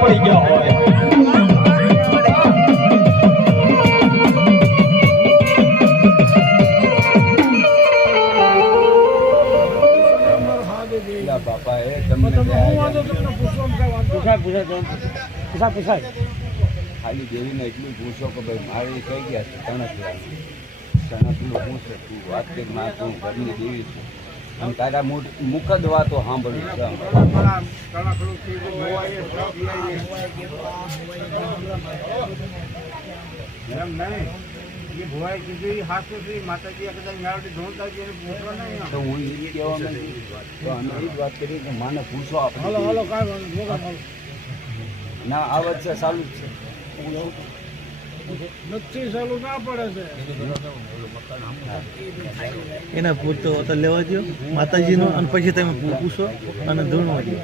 પડી ગયા હોય. બાપા એ તમને પૂછાય ખાલી દેવીને એટલું પૂછો કે ભાઈ મારે કઈ ગયા છે ચણકનું પૂછે તું વાત કે ના તું ઘરની દેવી છે અને તારા મુખ જ વાતો સાંભળવી છે. એમ નહીં એ ભુવાએ કીધું એ હાથો છે માતાજી કદાચ મેળવતી ધોતા છે પૂછવા નહીં. તો હું એ કહેવા નથી તો અમે એ જ વાત કરી કે માને પૂછો આપણે ના આવત છે ચાલુ જ છે નથી ચાલુ ના પડે છે એને પૂછતો તો લેવા દો માતાજીનો અને પછી તમે પૂછો અને ધૂણવા દો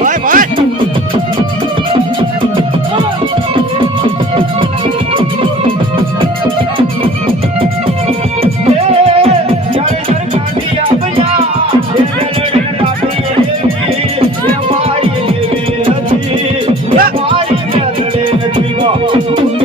ભાઈ ભાઈ Yeah.